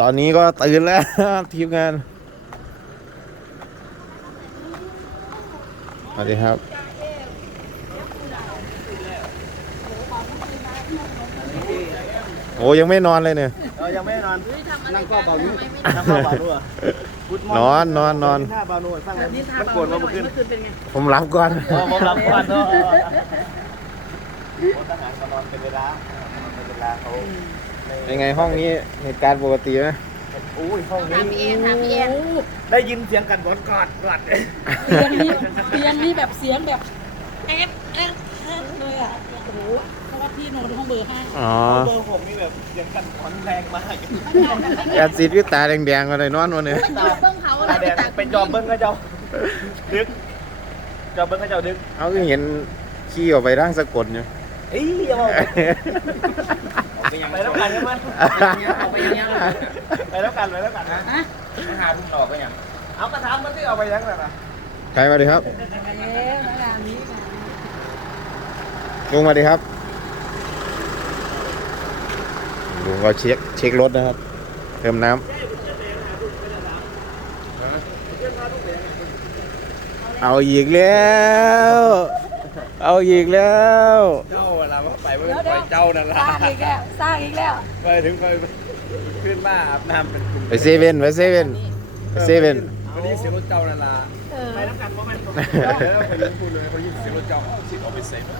ตอนนี้ก็ตื่นแล้วทีมงานสวัสดีครับ โอ้ยังไม่นอนเลยเนี่ยเรายังไม่ได้นอนทำอะไรนั่งกัก็นเบาทำไมนุ่ไม่นั่งก็เบานุ่นอนนอนนอนหน้าเบานุ่สร้างแบบนี้ทามันเบาโกนมาเมื่อคืนเมื่อคืนเป็นไงผมรับก่อนเออผมรับก่อนเนาะคนทหารมานอนเป็นเวลานอนเป็นเวลาเขา เป็นไงห้องนี้เหตุการณ์ปกติไหมอุ้ยห้องถามนี้พี่เอ็นถามพี่เอ็นได้ยินเสียงกันบอนกอดกอดเสียงนี่เสียงนี่แบบเสียงแบบเอ๊ะเอ๊ะเอ๊ะเลยอะโอ้โหเพราะว่าพี่นอนห้องเบอร์ห้าอ๋อเบอร์ผมนี่แบบเสียงกันบอนแรงมากแอดซิดก็ตาแดงๆมาเลยนอนวันนี้ไปจอบเบิ้งเขาอะไรตาแดงต่างเป็นจอบเบิ้งก็เจ้าดึกจอบเบิ้งก็เจ้าดึกเอาก็เห็นขี้ออกไปร่างสะกดอยู่เอ้ยอย่าบอก ไปแล้วกันใช่ไหมไปแล้วกันไปแล้วกันนะฮะไม่หาทุ่งดอกไปยังเอากระถางมันที่เอาไปยังไงนะใครมาดีครับเอ๊ะแล้วงานนี้ค่ะลุงมาดีครับลุงก็เช็คเช็ครถนะครับ เติมน้ำเอาอีกแล้ว เอาอีกแล้วเจ้าเวลาว่าไปว่าเดี๋ยวไปเดี๋ยวเจ้านั่นสละร้างอีกแล้วสร้างอีกแล้วไปถึงไปขึ้นมาอาบน้ำเป็นกลุ่มไปเซเว่นไปเซเว่นไปเซเว่นวันนี้เสียรถเจ้านั่นละเออไปแล้วกันเพราะมันแล้วเขายิงพูดเลยเขายิงเสียรถเจ้าสิเอาไปเซฟก็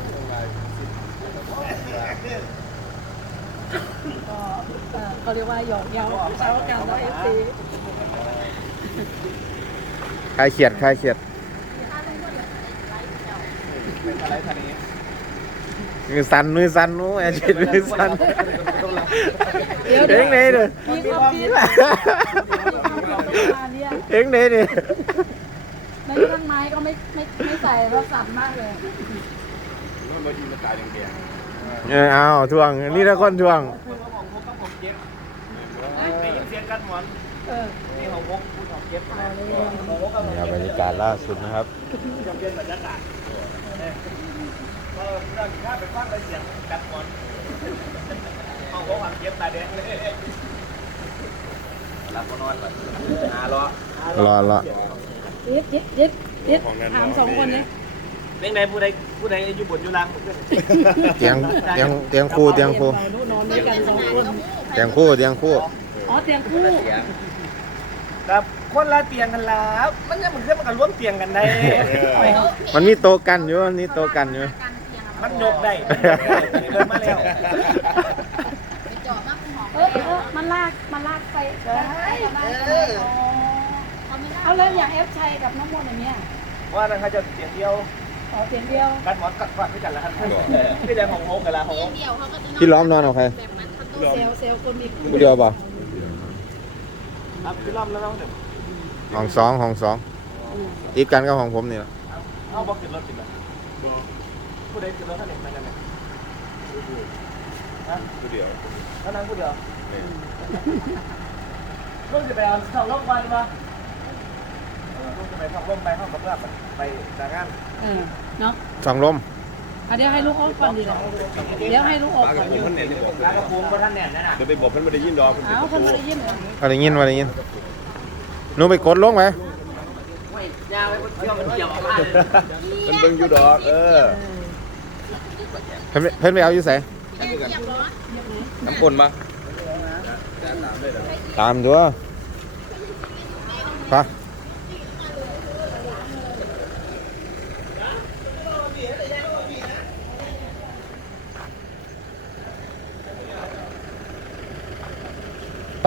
เอ่อเขาเรียกว่าหยอกเย้าเช้ากันแล้วเอฟซีคลายเขียดคลายเขียด เป็นอะไรทันนี้มือสั่นมือสั่นโอ้ยอาชีพมือสั่นเดี๋ยวเอ็งไหนเด้อมีความคิดมีความคิดประมาณเนี้ยเอ็งไหนเด้อในต้นไม้ก็ไม่ไม่ไม่ใส่แล้วสั่นมากเลยมันมายิงมาตายแดงเออเอาทวงนี่ละคนทวงๆพูดว่าของพกก็ผมเจ็บไปยิงเสียงกันหมอนเออนี่ของพกพูดของเจ็บของพกก็นี่บรรยากาศล่าสุดนะครับจำ เป็รรยากาศเออเราถ้าไปฟังได้เสียงกัดหมอนของพกความเจ็บตาแดงเลยหลับก็นอนแบบหารอรอรอยิดยิดยิดยิดถามสองคนนี้เล่นไหนผู้ใดผู้ใดอยู่บนอยู่ล่างเตียงเตียงเตียงคู่เตียงคู่นอนด้วยกันสองคนเตียงคู่เตียงคู่อ๋อเตียงคู่ ครับคนละเตียงกันแล้วมันยังมันขึ้นมันก็ร่วมเตียงกันได้ มันมีโตะกันอยู่มันมีโตะกันอยู่ มันยกได้เดินมาแล้วไปจอบมากคุณหมอเออเออมันลาก มันลากไปเออเขาไม่ได้เอาแล้วอย่างเอฟชัยกับน้องมนต์อย่างเงี้ยว่านั่นเขาจะเตียงเดียวขอเตียงเดียวกันหมอนกัดฟันด้วยกันแล้วครับพี่แดงของโฮกกันละของโฮเดีกยวเขาก็จะนอนพี่ล้อมนอนเอาใครแบบนั้นทำตัวเซลลเซลลคนมี ผู้เดียวเปล่ะ ครับพี่ล้อมแล้วน้องเดี๋ยวห้องสองห้องสองติดกันกับห้องผมนี่แหละเอาบอกขึ้นรถขึ้นเลยผู้ใดขึ้นรถท่านเองมากันเนี่ยฮะผู้เดียวท่านั่งผู้เดียวลูกจะไปเอาสองลมวันมาลูกจะไปสองลมไปห้องกับเพื่อนไปแต่งงานเออเนาะสองลม อะเดี๋ยวให้ลูกออกก่อนดีกว่าเดี๋ยวให้ลูกออกก่อนแล้วก็ปูมก็ท่านแน่นนั่นน่ะเดี๋ยวไปบอกเพิ่นไม่ได้ยินดอกอ้าวคนไม่ได้ยินเหรออะไรยินอะไรยินหนูไปกดลงไหมยาวไปเที่ยวมันเที่ยวมาเพิ่นเบิ่งอยู่ดอกเออเพิ่นเพิ่นไปเอาอยู่ไสเรียบร้อยน้ำก้นมาตามตัวไป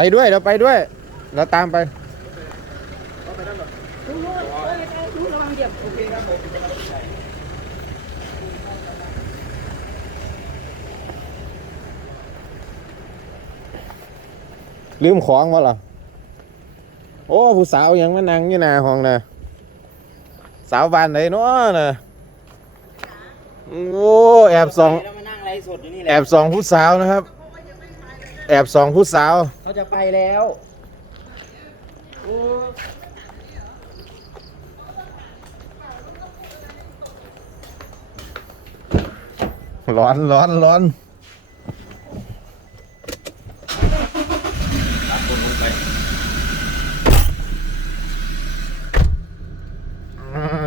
ไปด้วยเราไปด้วย เราตามไปลืมของวะล่ะโอ้ ผู้สาวยังมานั่งอยู่หน้าห้องนะสาวบ้านไหนเนาะนะโอ้ แอบสองแอบสองผู้สาวนะครับ แอบสองผู้สาว เขาจะไปแล้วร้อนร้อนร้อน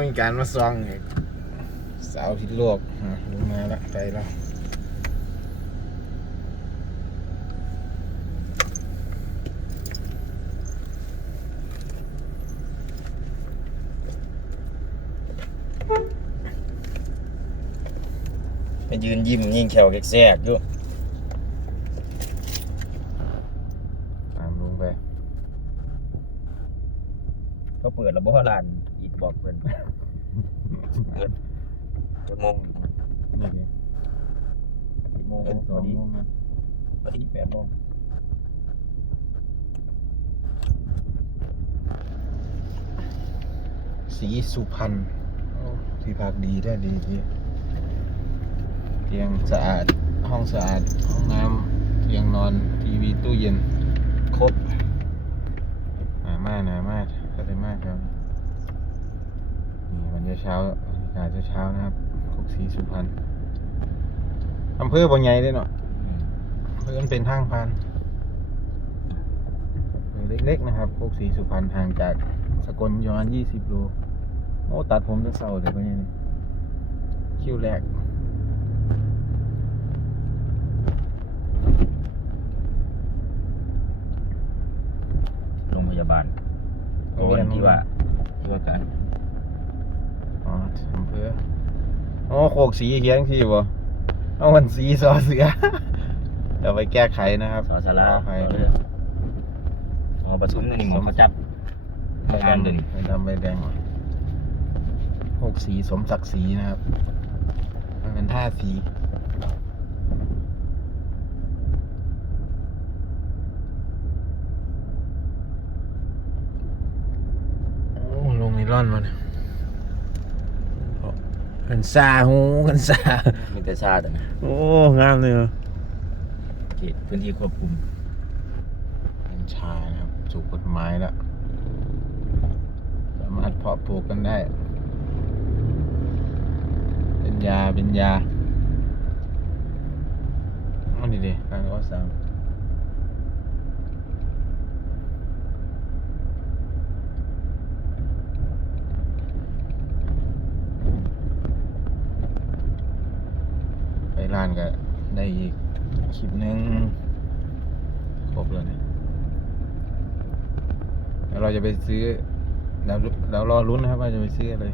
มีการมาซองอีสาวทิดโลกมาแล้วไปแล้ว ยืนยิ้มยิงแขวแกกๆอยู่ตามลงไปเขาเปิดแล้วบ่ร้านอีทบอกเพิ่นเปิดจะโมงนี่ดิโมงเป็นสพอองดีโมงนะพอดีแปดโมงสีสุพรรณโอ้ที่พักดีได้ดีดีเตียงสะอาด ห้องสะอาด ห้องน้ำเตียงนอน ทีวี ตู้เย็น ครบหนามากหนามากก็เลยมากครับ นี่บรรยากาศเช้าบรรยากาศเช้านะครับคกศรีสุพรรณอำเภอบ่ใหญ่เด้เนาะอำเภอนเป็นทางผ่านเล็กๆนะครับคกศรีสุพรรณห่างจากสกลยประมาณยี่สิบโลโอ้ตัดผมจะเศร้าเลยปะเนี่ยคิวแรก โรงพยาบาลโอ้ยที่ว่าที่ว่าการอ๋ออำเภออ๋อโคกสีเขียงสีบ่เอาวันสีซอเสือเดี๋ยวไปแก้ไขนะครับสอสาราขออภัยเออหมอประชุมนี่หมอเขาจับใบงานเดินดำใบดำใบแดงโคกสีสมศักดิ์ศรีนะครับ มันเป็นท่าสีโอ้ลงนี่ ร่อนมาเนี่ยกันซาหูกันซามีแต่ชาตินะ โอ้ งามเลยเหรอเขตพื้นที่ควบคุมกัญชานะครับถูกกฎหมายแล้ว สามารถเพาะปลูกกันได้ เป็นยา เป็นยาอันนี้ดิการก่อสร้างานก็ได้อีกคลิปหนึงครบเลยเนี่ยแล้วเราจะไปซื้อแล้วแล้วรอรุ้นนะครับว่าจะไปซื้ออะไร